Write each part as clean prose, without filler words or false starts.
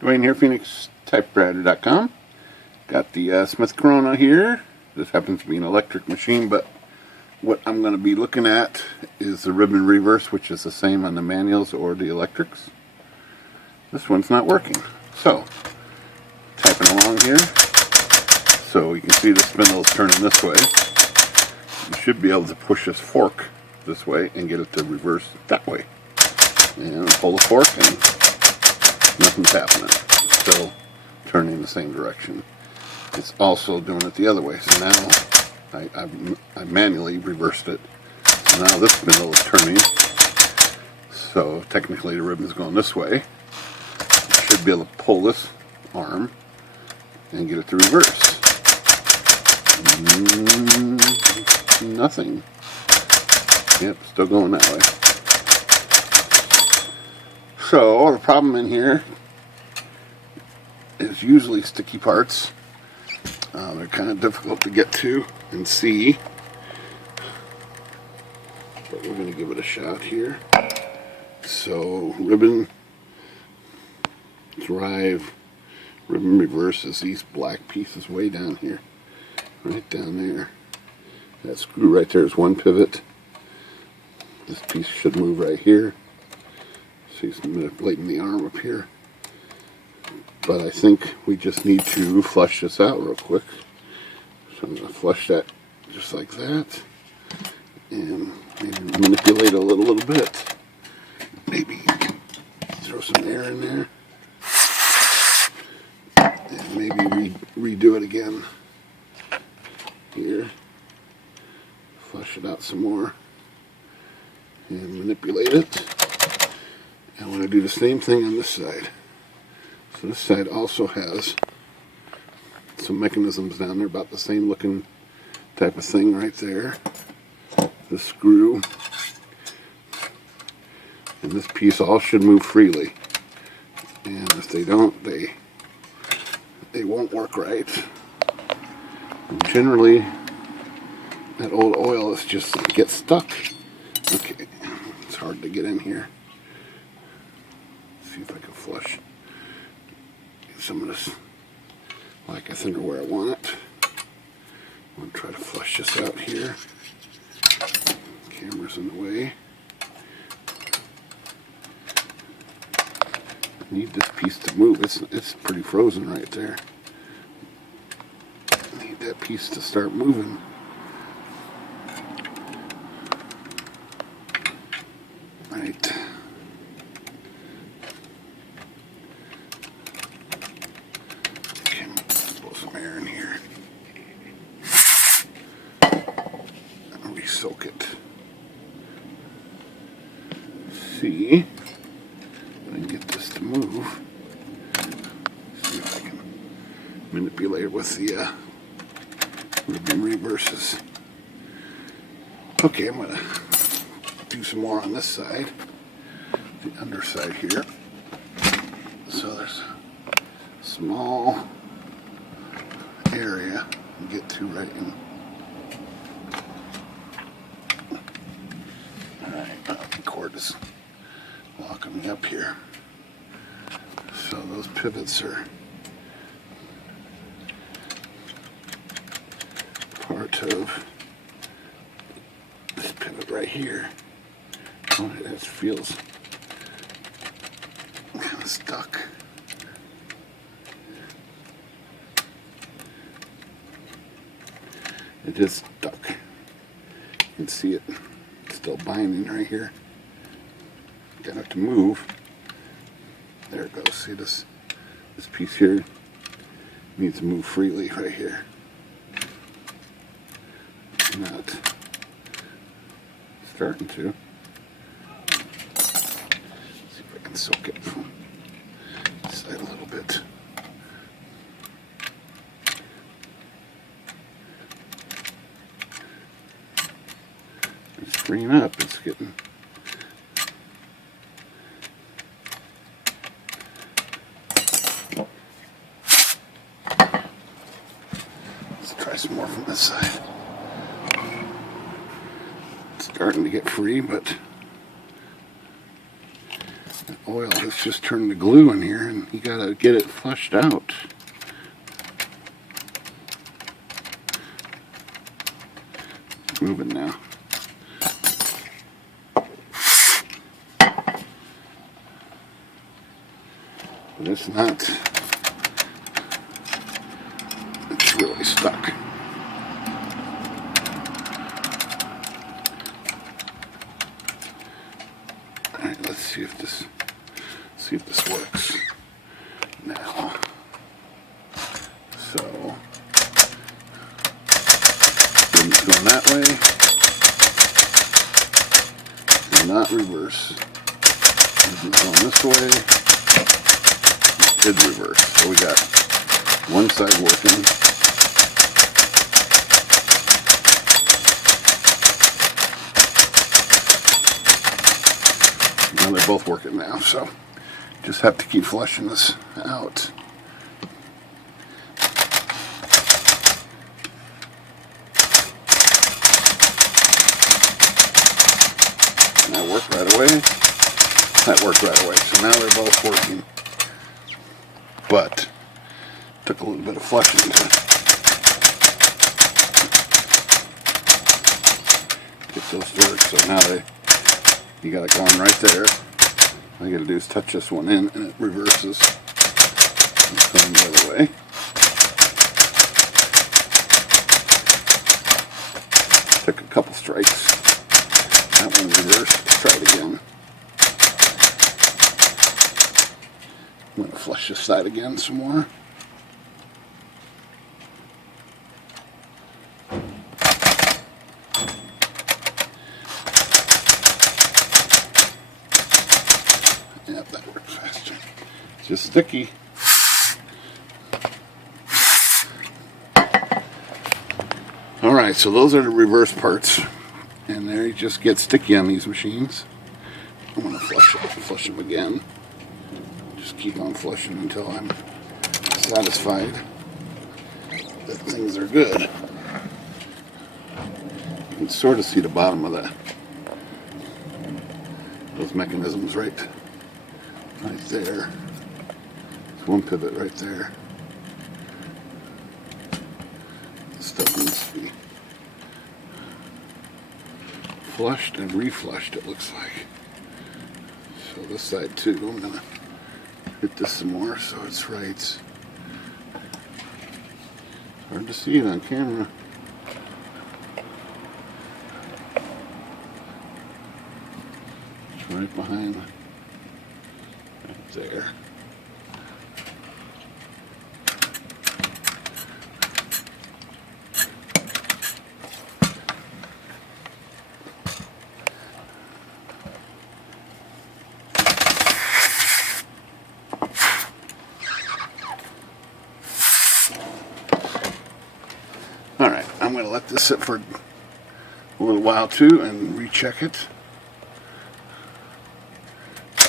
Dwayne here, Phoenix Typewriter.com. Got the Smith Corona here. This happens to be an electric machine, but what I'm going to be looking at is the ribbon reverse, which is the same on the manuals or the electrics. This one's not working. So, typing along here. So you can see the spindle is turning this way. You should be able to push this fork this way and get it to reverse that way. And pull the fork and nothing's happening. It's still turning the same direction. It's also doing it the other way. So now I manually reversed it. So now this spindle is turning. So technically the ribbon's going this way. You should be able to pull this arm and get it to reverse. Nothing. Yep, still going that way. So the problem in here is usually sticky parts. They're kind of difficult to get to and see, but we're going to give it a shot here. So ribbon drive, ribbon reverse is these black pieces way down here, right down there. That screw right there is one pivot. This piece should move right here. So he's manipulating the arm up here. But I think we just need to flush this out real quick. So I'm going to flush that just like that. And maybe manipulate a little bit. Maybe throw some air in there. And maybe redo it again. Here. Flush it out some more. And manipulate it. I want to do the same thing on this side. So this side also has some mechanisms down there, about the same looking type of thing right there. The screw. And this piece all should move freely. And if they don't, they won't work right. And generally, that old oil is just gets stuck. Okay, it's hard to get in here. See if I can flush some of this like I think where I want it. I'm going to try to flush this out here. Camera's in the way. I need this piece to move. It's pretty frozen right there. I need that piece to start moving. Right. Air in here. And re-soak it. See if I can get this to move. See if I can manipulate it with the ribbon reverses. Okay, I'm going to do some more on this side, the underside here. So there's a small area and get to right in. Alright, the cord is locking me up here. So those pivots are part of this pivot right here. Oh, it feels kind of stuck. It is stuck. You can see it still binding right here. Got it to move. There it goes. See this piece here needs to move freely right here. Not starting to. See if I can soak it from this side a little bit. It's freeing up. It's getting. Let's try some more from this side. It's starting to get free, but oil has just turned to glue in here, and you gotta get it flushed out. It's moving now. But it's not. It's really stuck. Alright, let's see if this works now. So it's going that way. Do not reverse. It's going this way. Did reverse. So we got one side working. Now they're both working now, so just have to keep flushing this out. And that worked right away. That worked right away. So now they're both working. But took a little bit of flushing to get those to work. So now you got it going right there. All you got to do is touch this one in, and it reverses. It's going the other way. Took a couple strikes. That one reversed. Let's try it again. I'm going to flush this side again some more. Yep, that works faster. It's just sticky. Alright, so those are the reverse parts. And they just get sticky on these machines. I'm going to flush them again. Just keep on flushing until I'm satisfied that things are good. You can sort of see the bottom of those mechanisms right there. There's one pivot right there. This stuff needs to be flushed and reflushed, it looks like. So this side too, I'm going to hit this some more so it's right. It's hard to see it on camera. It's right behind, right there. Alright, I'm going to let this sit for a little while too and recheck it.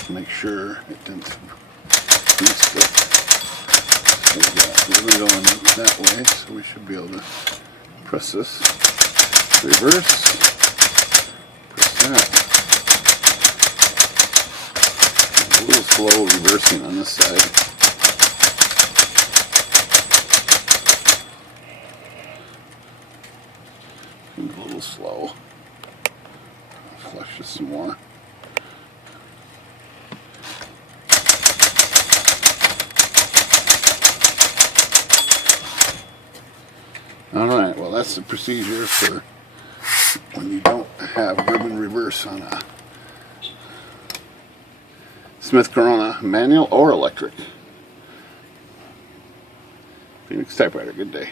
Make sure it didn't stick. So we got really going that way, so we should be able to press this. Reverse. Press that. A little slow reversing on this side. A little slow. Flush this some more. Alright, well that's the procedure for when you don't have ribbon reverse on a Smith Corona manual or electric. Phoenix Typewriter, good day.